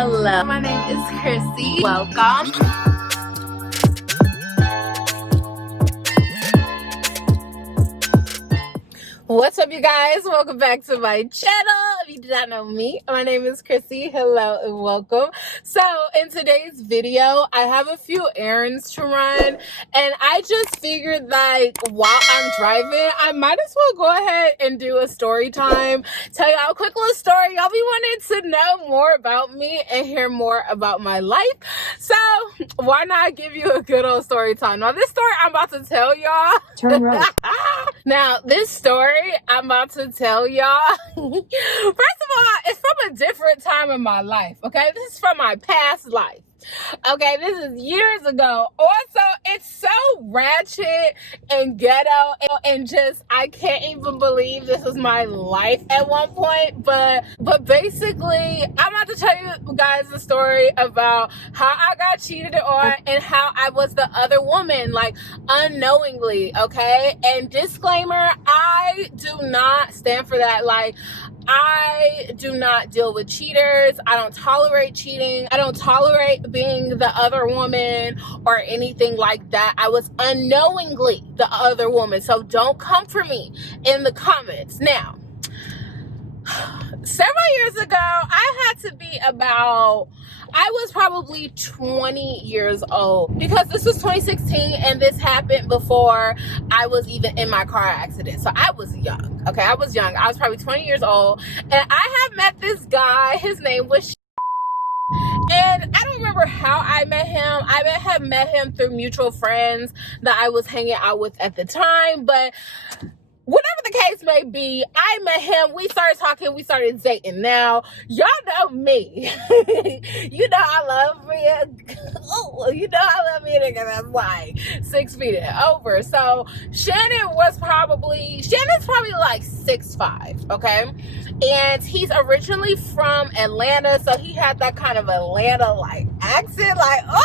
Hello, my name is Chrissy. Welcome. What's up, you guys? Welcome back to my channel. If you do not know me, my name is Chrissy. Hello and welcome. So in today's video, I have a few errands to run, and I just figured, like, while I'm driving, I might as well go ahead and do a story time, tell y'all a quick little story. Y'all be wanting to know more about me and hear more about my life, so why not give you a good old story time? Now, this story I'm about to tell y'all, turn right. Now, this story I'm about to tell y'all, first of all, it's from a different time in my life, okay? This is from my past life. Okay, this is years ago. Also, it's so ratchet and ghetto and just, I can't even believe this was my life at one point. But basically, I'm about to tell you guys the story about how I got cheated on and how I was the other woman, like, unknowingly, okay? And disclaimer, I do not stand for that. Like, I do not deal with cheaters. I don't tolerate cheating. I don't tolerate being the other woman or anything like that. I was unknowingly the other woman. So don't come for me in the comments. Now, several years ago, I had to be I was probably 20 years old, because this was 2016 and this happened before I was even in my car accident. So I was young, okay? I was young. I was probably 20 years old, and I have met this guy. His name was and I don't remember how I met him. I have met him through mutual friends that I was hanging out with at the time, but whatever the case may be, I met him. We started talking. We started dating. Now, y'all know me. You know I love me. You know I love me a nigga that's like 6 feet and over. So Shannon's probably like 6'5", okay? And he's originally from Atlanta, so he had that kind of Atlanta-like accent. Like, oh,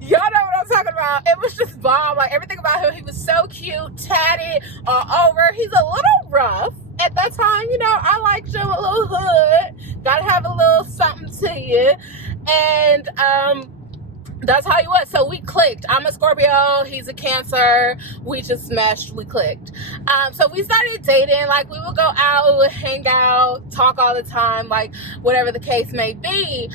y'all know what I'm talking about. It was just bomb. Like, everything about him, he was so cute, tatted all over. He's a little rough at that time, you know. I liked him, a little hood, gotta have a little something to you. And that's how he was. So we clicked. I'm a Scorpio, he's a Cancer. We just meshed, we clicked. So we started dating. Like, we would go out, we would hang out, talk all the time, like, whatever the case may be.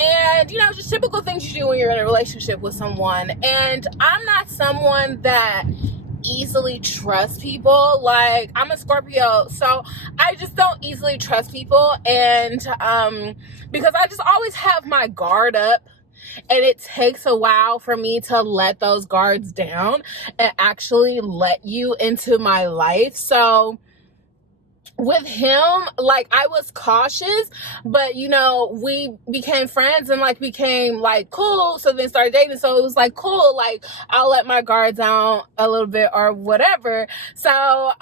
And, you know, just typical things you do when you're in a relationship with someone. And I'm not someone that easily trust people. Like, I'm a Scorpio, so I just don't easily trust people. And because I just always have my guard up, and it takes a while for me to let those guards down and actually let you into my life. So with him, like, I was cautious, but, you know, we became friends and, like, became, like, cool. So then started dating. So it was like, cool, like, I'll let my guard down a little bit or whatever. So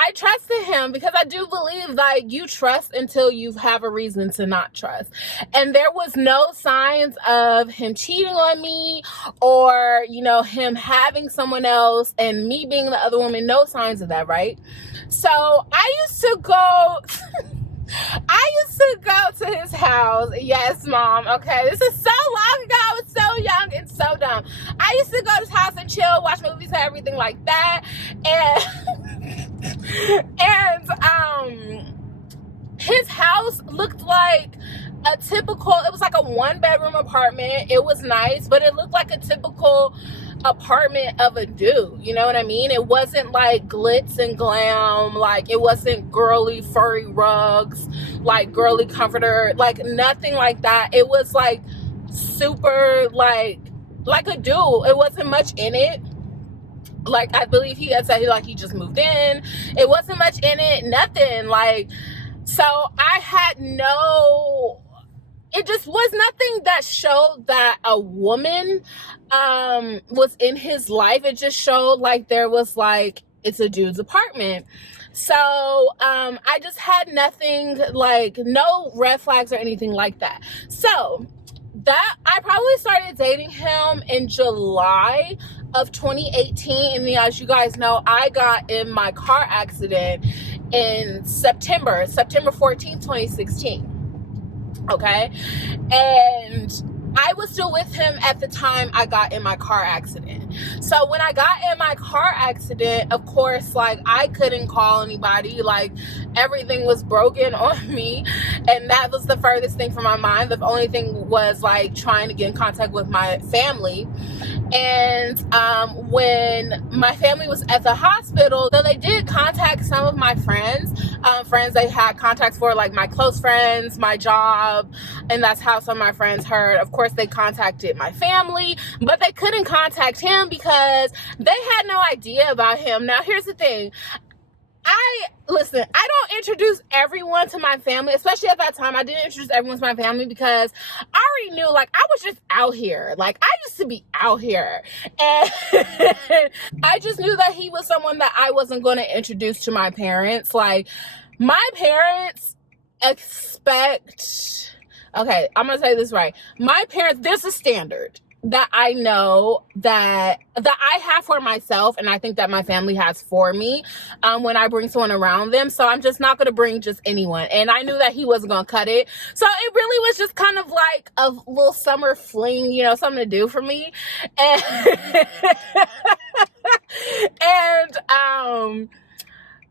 I trusted him, because I do believe, like, you trust until you have a reason to not trust. And there was no signs of him cheating on me or, you know, him having someone else and me being the other woman. No signs of that, right? So I used to go to his house. Yes, Mom. Okay, this is so long ago. I was so young and so dumb. I used to go to his house and chill, watch movies and everything like that. And his house looked like a typical, it was like a 1-bedroom apartment. It was nice, but it looked like a typical apartment of a dude, you know what I mean? It wasn't like glitz and glam, like, it wasn't girly furry rugs, like girly comforter, like nothing like that. It was like super like a dude. It wasn't much in it. Like, I believe he had said he just moved in. It wasn't much in it, nothing. Like, so I had it just was nothing that showed that a woman was in his life. It just showed, like, there was, like, it's a dude's apartment. So I just had nothing, like, no red flags or anything like that. So that, I probably started dating him in July of 2018, and then, as you guys know, I got in my car accident in September 14, 2016. Okay. And I was still with him at the time I got in my car accident. So when I got in my car accident, of course, like, I couldn't call anybody. Like, everything was broken on me. And that was the furthest thing from my mind. The only thing was, like, trying to get in contact with my family. And when my family was at the hospital, so they did contact some of my friends, friends they had contacts for, like my close friends, my job, and that's how some of my friends heard. Of course, they contacted my family, but they couldn't contact him because they had no idea about him. Now, here's the thing. Listen, I don't introduce everyone to my family, especially at that time. I didn't introduce everyone to my family because I already knew, like, I was just out here. Like, I used to be out here. And I just knew that he was someone that I wasn't going to introduce to my parents. Like, my parents expect, okay, I'm going to say this right. My parents, there's a standard that I know that I have for myself, and I think that my family has for me when I bring someone around them. So I'm just not going to bring just anyone. And I knew that he wasn't going to cut it. So it really was just kind of like a little summer fling, you know, something to do for me. And, and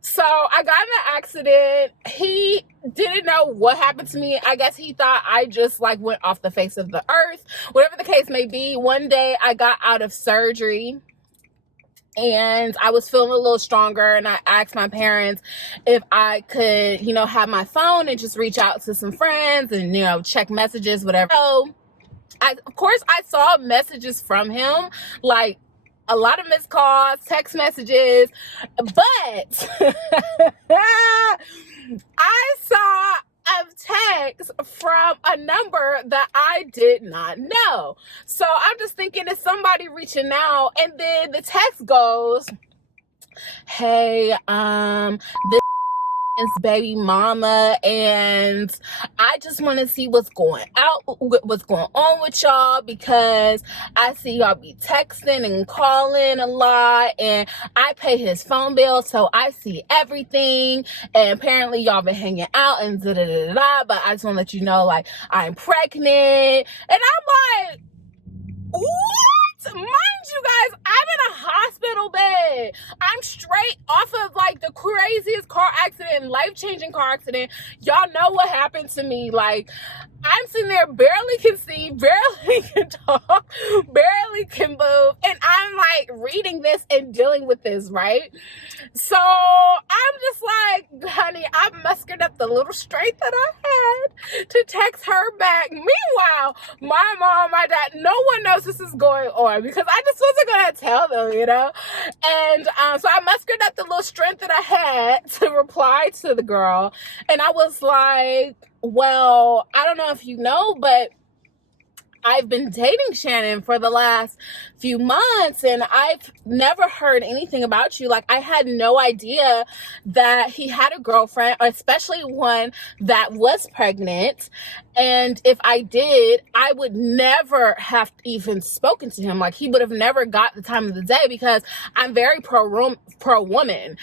so I got in an accident. He didn't know what happened to me. I guess he thought I just, like, went off the face of the earth. Whatever the case may be, one day I got out of surgery and I was feeling a little stronger, and I asked my parents if I could, you know, have my phone and just reach out to some friends and, you know, check messages, whatever. So of course I saw messages from him, like a lot of missed calls, text messages, but I saw a text from a number that I did not know. So I'm just thinking it's somebody reaching out, and then the text goes, hey, this baby mama, and I just want to see what's going on with y'all, because I see y'all be texting and calling a lot, and I pay his phone bill, so I see everything, and apparently y'all been hanging out and but I just want to let you know, like, I'm pregnant. And I'm like, what? Mind you guys, I'm in a hospital bed. I'm straight off of, like, the craziest car accident, life-changing car accident. Y'all know what happened to me. Like, I'm sitting there, barely can see, barely can talk, barely can move, and I'm, like, reading this and dealing with this, right? So I'm just like, honey, I mustered up the little strength that I had to text her back. Meanwhile, my mom, my dad, no one knows this is going on, because I just wasn't going to tell them, you know? And so I mustered up the little strength that I had to reply to the girl, and I was like, well, I don't know if you know, but I've been dating Shannon for the last few months, and I've never heard anything about you. Like, I had no idea that he had a girlfriend, especially one that was pregnant. And if I did, I would never have even spoken to him. Like, he would have never got the time of the day, because I'm very pro-woman.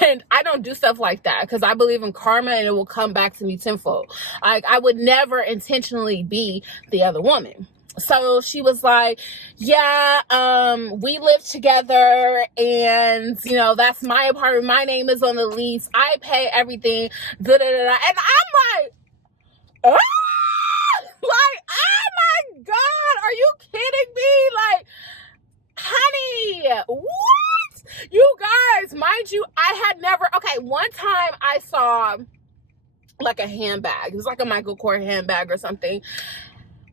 And I don't do stuff like that, because I believe in karma and it will come back to me tenfold. Like, I would never intentionally be the other woman. So she was like, yeah, we live together, and, you know, that's my apartment. My name is on the lease. I pay everything. Da, da, da, da. And I'm like, ah! Like, oh my God, are you kidding me? Like, honey, what? You guys, mind you, I had never, okay, one time I saw, like, a handbag. It was like a Michael Kors handbag or something.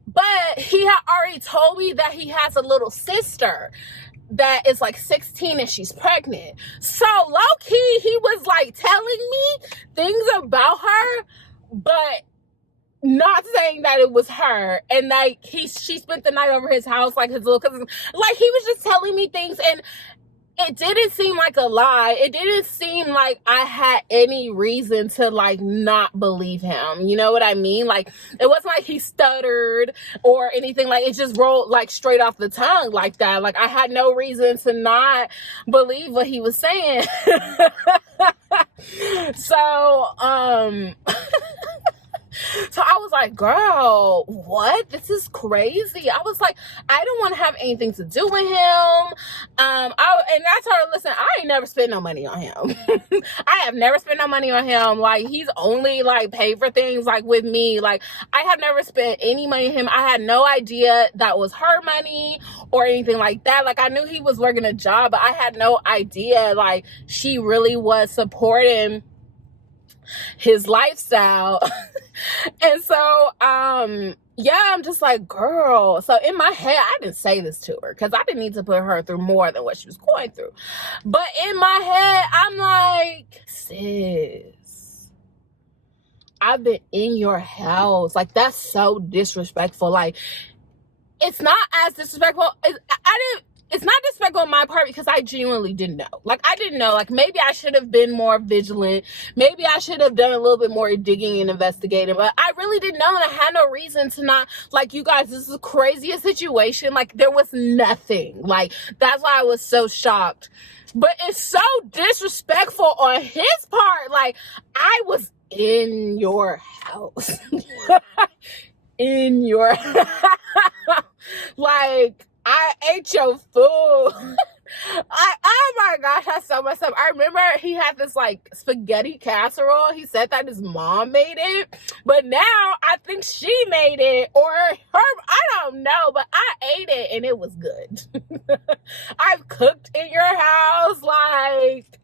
But he had already told me that he has a little sister that is like 16 and she's pregnant. So low-key, he was, like, telling me things about her, but not saying that it was her. And, like, she spent the night over his house, like, his little cousin. Like, he was just telling me things, and it didn't seem like a lie. It didn't seem like I had any reason to, like, not believe him. You know what I mean? Like, it wasn't like he stuttered or anything. Like, it just rolled, like, straight off the tongue like that. Like, I had no reason to not believe what he was saying. So, So I was like, girl, what? This is crazy. I was like, I don't want to have anything to do with him. And I told her, listen, I ain't never spent no money on him. I have never spent no money on him. Like, he's only like paid for things like with me. Like, I have never spent any money on him. I had no idea that was her money or anything like that. Like, I knew he was working a job, but I had no idea like she really was supporting his lifestyle. And so yeah, I'm just like, girl. So in my head, I didn't say this to her because I didn't need to put her through more than what she was going through. But in my head, I'm like, sis, I've been in your house. Like, that's so disrespectful. Like, it's not as disrespectful. It's not disrespectful on my part because I genuinely didn't know. Like, I didn't know. Like, maybe I should have been more vigilant. Maybe I should have done a little bit more digging and investigating. But I really didn't know, and I had no reason to not. Like, you guys, this is the craziest situation. Like, there was nothing. Like, that's why I was so shocked. But it's so disrespectful on his part. Like, I was in your house. In your house. Like, I ate your food. Oh my gosh, that's so messed up. I remember he had this like spaghetti casserole. He said that his mom made it, but now I think she made it, or her, I don't know, but I ate it and it was good. I've cooked in your house. Like,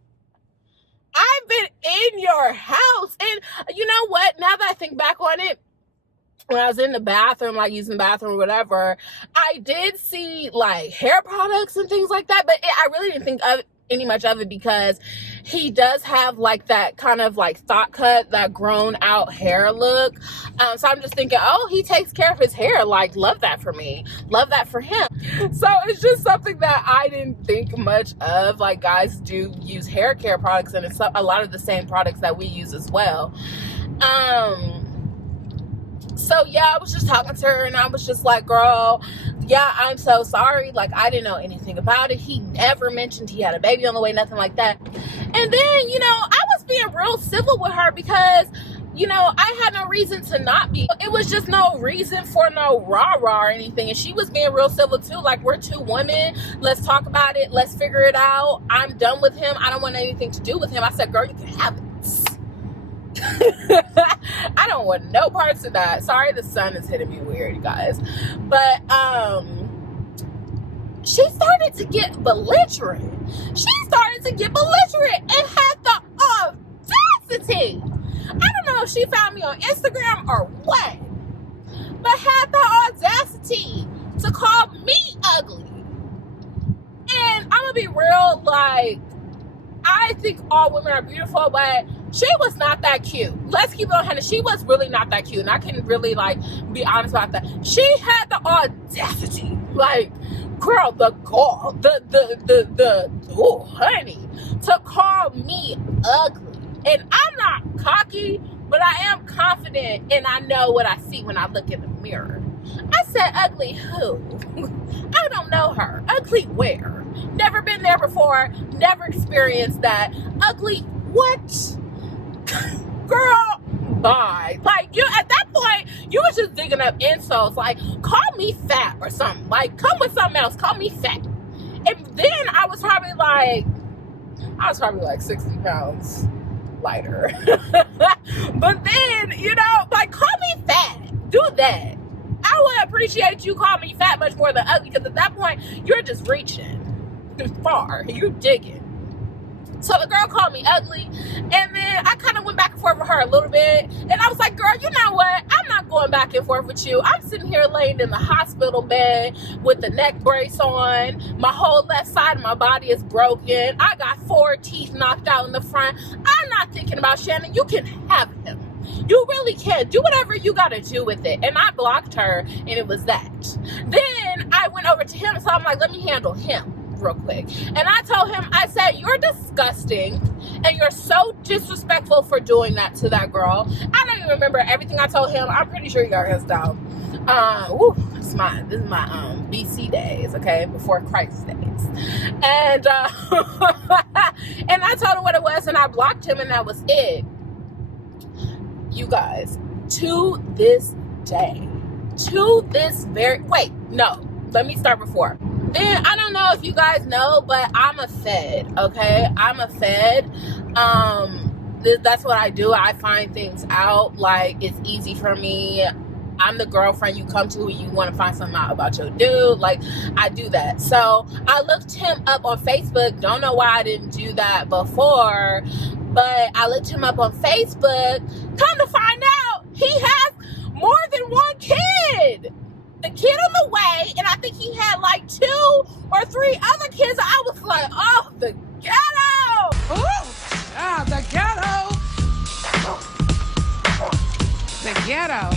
I've been in your house. And you know what? Now that I think back on it, when I was in the bathroom, like using the bathroom or whatever, I did see like hair products and things like that, but I really didn't think of any much of it because he does have like that kind of like thought cut, that grown out hair look. So I'm just thinking, oh, he takes care of his hair. Like, love that for me. Love that for him. So it's just something that I didn't think much of. Like, guys do use hair care products, and it's a lot of the same products that we use as well. So yeah, I was just talking to her and I was just like, girl, yeah, I'm so sorry. Like, I didn't know anything about it. He never mentioned he had a baby on the way, nothing like that. And then, you know, I was being real civil with her because, you know, I had no reason to not be. It was just no reason for no rah-rah or anything. And she was being real civil too. Like, we're two women. Let's talk about it. Let's figure it out. I'm done with him. I don't want anything to do with him. I said, girl, you can have it. I don't want no parts of that. Sorry, the sun is hitting me weird, you guys. But she started to get belligerent. And had the audacity. I don't know if she found me on Instagram or what, but had the audacity to call me ugly. And I'm gonna be real, like, I think all women are beautiful, but she was not that cute. Let's keep it on Hannah. She was really not that cute. And I can really, like, be honest about that. She had the audacity. Like, girl, the gall, oh, honey, to call me ugly. And I'm not cocky, but I am confident, and I know what I see when I look in the mirror. I said, ugly who? I don't know her. Ugly where? Never been there before. Never experienced that. Ugly what? Girl, bye. Like, you at that point, you was just digging up insults. Like, call me fat or something. Like, come with something else. Call me fat. And then I was probably like 60 pounds lighter. But then, you know, like, call me fat. Do that. I would appreciate you calling me fat much more than ugly, because at that point, you're just reaching far. You're digging. So the girl called me ugly, and then I kind of went back and forth with her a little bit, and I was like, girl, you know what? I'm not going back and forth with you. I'm sitting here laying in the hospital bed with the neck brace on. My whole left side of my body is broken. I got 4 teeth knocked out in the front. I'm not thinking about Shannon. You can have him. You really can. Do whatever you got to do with it. And I blocked her, and it was that. Then I went over to him, so I'm like, let me handle him real quick. And I told him, I said, you're disgusting, and you're so disrespectful for doing that to that girl. I don't even remember everything I told him. I'm pretty sure you got his down. This is my BC days, okay, before Christ days. And and I told him what it was, and I blocked him, and that was it. You guys, to this day, to this very, wait, no, let me start before. Then, I don't know if you guys know, but I'm a Fed, okay? I'm a Fed. That's what I do. I find things out. Like, it's easy for me. I'm the girlfriend you come to when you want to find something out about your dude. Like, I do that. So I looked him up on Facebook. Don't know why I didn't do that before, but I looked him up on Facebook. Come to find out, he has more than one kid. The kid on the way, and I think he had like 2 or 3 other kids. I was like, oh, the ghetto. Oh, the ghetto. The ghetto.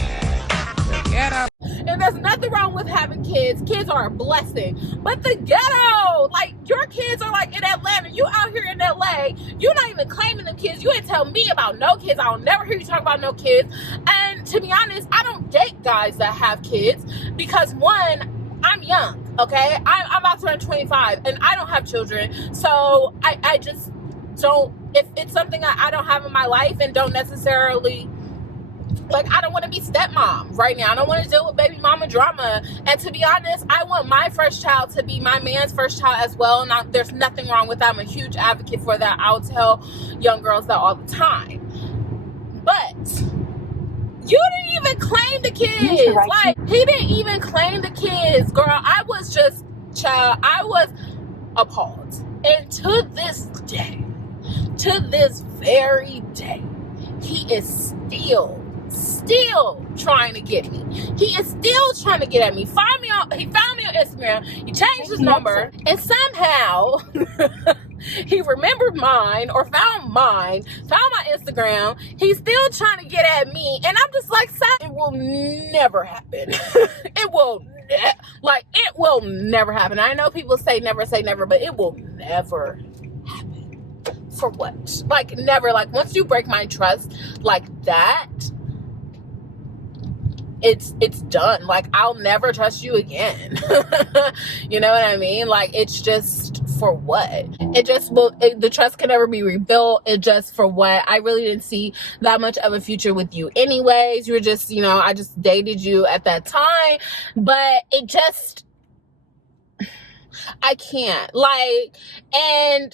The ghetto. And there's nothing wrong with having kids. Kids are a blessing. But the ghetto, like, your kids are like in Atlanta. You out here in LA. You're not even claiming them kids. You ain't tell me about no kids. I'll never hear you talk about no kids. And to be honest, I don't date guys that have kids because, one, I'm young, okay? I'm about to turn 25 and I don't have children. So I just don't, if it's something I don't have in my life and don't necessarily, like, I don't want to be stepmom right now. I don't want to deal with baby mama drama. And to be honest, I want my first child to be my man's first child as well. And there's nothing wrong with that. I'm a huge advocate for that. I'll tell young girls that all the time. But you didn't even claim the kids. Like, he didn't even claim the kids. Girl, I was just, child, I was appalled. And to this day, to this very day, he is still trying to get me. He is still trying to get at me. He found me on Instagram. He changed his number, and somehow he remembered mine or found my Instagram. He's still trying to get at me, and I'm just like, it will never happen. It will never happen. I know people say never, but it will never happen. For what? Like, never. Like, once you break my trust like that, it's done. Like, I'll never trust you again. You know what I mean? Like, it's just, for what? The trust can never be rebuilt. It just, for what? I really didn't see that much of a future with you anyways. You were just, I just dated you at that time, but it just, I can't, like, and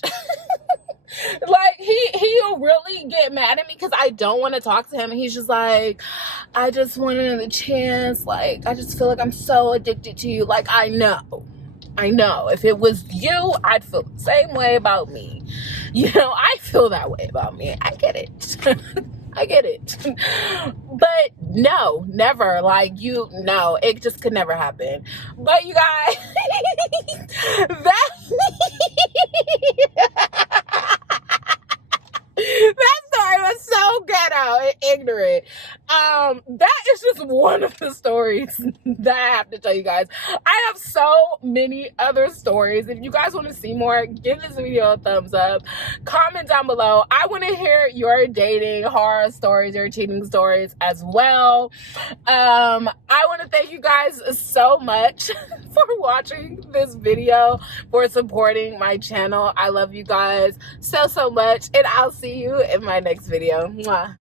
like, he'll really get mad at me because I don't want to talk to him, and he's just like, I just want another chance. Like, I just feel like I'm so addicted to you. Like, I know if it was you, I'd feel the same way about me. I feel that way about me. I get it. I get it. But no, never. Like, no, it just could never happen. But you guys, that story was so ghetto and ignorant. That is just one of the stories that I have to tell you guys. I have so many other stories. If you guys want to see more, give this video a thumbs up. Comment down below. I want to hear your dating horror stories, your cheating stories as well. I want to thank you guys so much for watching this video, for supporting my channel. I love you guys so much, and I'll see you in my next video. Mwah.